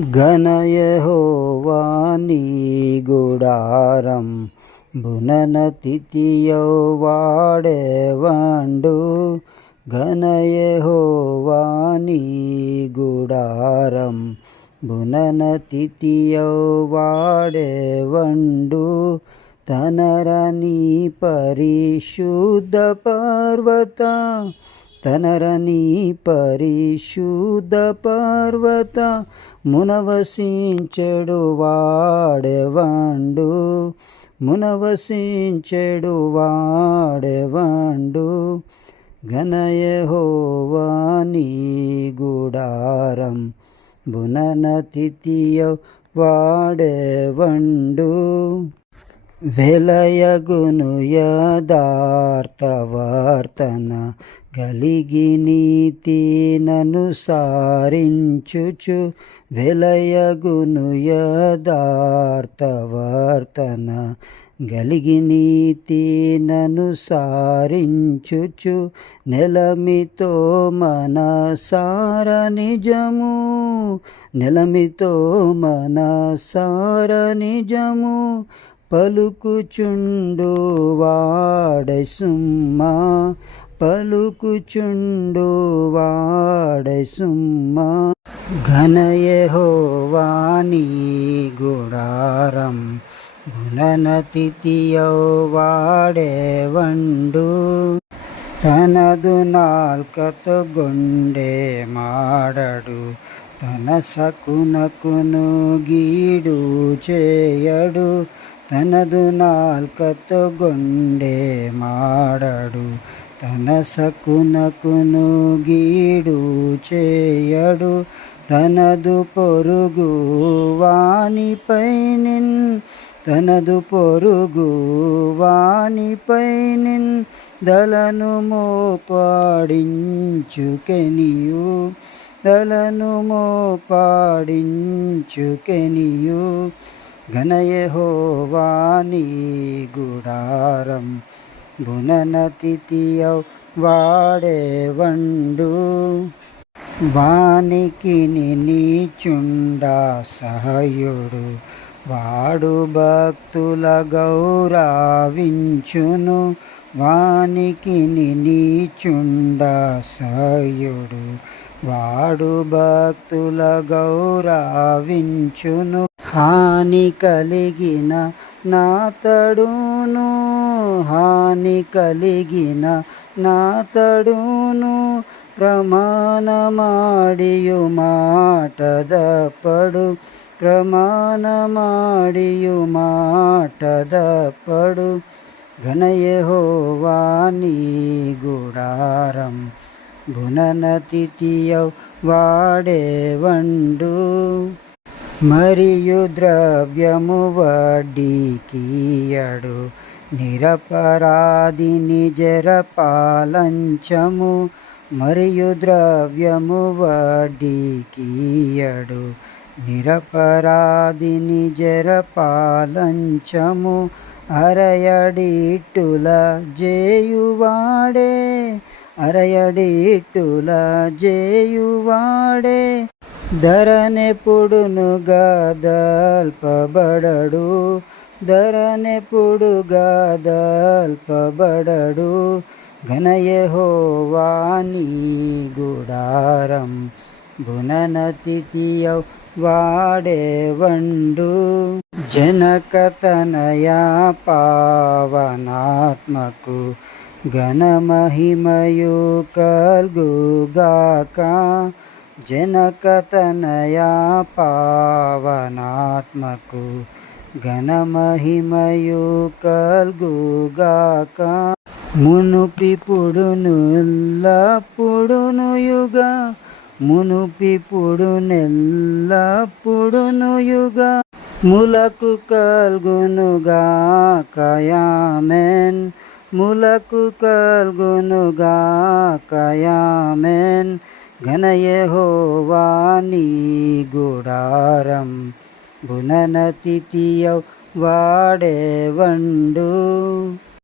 ఘన యెహోవా నీ గుడారం బునన తిథియౌ వాడెవండు. ఘన యెహోవా నీ గుడారం బునన తిథియౌ వాడెవండు. తనరని పరిశుద్ధ పర్వత తనరని పరిశుద్ధ పర్వత మునవసించెడు వాడెవండు. మునవసించెడు వాడెవండు. ఘన యెహోవా నీ గుడారం బునన తిథియౌ వాడెవండు. వెలయగును యథార్థవర్తన గలిగి నీతిననుసారించుచు. వెలయగును యథార్థవర్తన గలిగి నీతిననుసారించుచు. నెలమితో మనసార నిజము నెలమితో మనసార నిజము పలుకుచుండు వాడై సుమ్మా. పలుకుచుండు వాడై సుమ్మా. ఘన యెహోవా నీ గుడారం బునన తిథియౌ వాడెవండు. తనదు నాల్కతో గొండె మాడడు. తన సకునకును గీడు చేయడు. తనదు నాల్కతో గొండె మాడడు. తన సకునకును గీడు చేయడు. తనదు పొరుగు వానిపై తనదు పొరుగు వానిపై దలను మోపాడించుకెనియు. దలను మోపాడించుకెనియు. ఘన యెహోవా నీ గుడారం బునన తిథియౌ వాడెవండు. వానికి నీచుండా సహాయుడు. వాడు భక్తుల గౌరవించును. వానికి నీచుండా సహాయుడు. వాడు భక్తుల గౌరవించును. హాని కలిగిన నాతడును హాని కలిగిన నాతడును ప్రమాణమాడియు మాటదప్పడు. ప్రమాణమాడియు మాటదప్పడు. ఘన యెహోవా నీ గుడారం బునన తిథియౌ వాడెవండు. మరియు ద్రవ్యము వడ్డీకియడు. నిరపరాధిని జరపాలంచము. మరియు ద్రవ్యము వడ్డీకియడు. నిరపరాధిని జరపాలంచము. అరయడిట్టుల జేయువాడే అరయడిట్టుల జేయువాడే ధరనెప్పుడును గదల్పబడడు. ధరనెప్పుడు గదల్పబడడు. ఘన యెహోవా నీ గుడారం బునన తిథియౌ వాడెవండు. జనకతనయా పావనాత్మకు ఘన మహిమయు కల్గుగాక. జనకతనయా పావనాత్మకు ఘన మహిమయు కల్గుగాక. మునుపిపుడును ఎల్లప్పుడును మునుపిపుడునెల్లప్పుడును ములకు కల్గునుగాక. ఆమేన్. ములకు కల్గునుగాక. ఆమేన్. ఘన యెహోవా నీ గుడారం బునన తిథియౌ వాడెవండు.